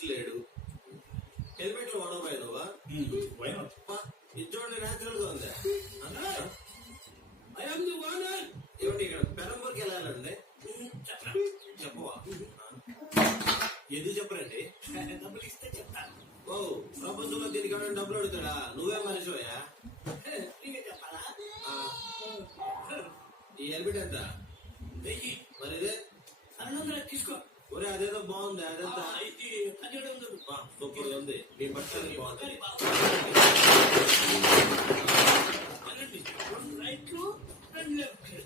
మనిషి లేడు. హెల్మెట్ లో వాడబోయేదవా ఇది చూడండి, న్యాచురల్ గా ఉందా? ఏమిటి ఇక్కడ పెరంబూర్కి వెళ్ళాలండి? చెప్పవా? ఎందుకు చెప్పరండి? డబ్బులు ఇస్తే చెప్తాను. ఓ ప్రపంచంలో దీనికి ఎవరైనా డబ్బులు అడుగుతాడా? నువ్వే మనిషివయ్యా. నీకే చెప్పాలా? ఈ హెల్మెట్ ఎంత? 1000. మరి ఇదే 200 తీసుకో. ఒరే అదేదో బాగుంది, అదంతా ఇది 1700. సూపర్ ఉంది. మీ పక్షానికి బాగుంది. రైట్లు 2 లెఫ్ట్లు.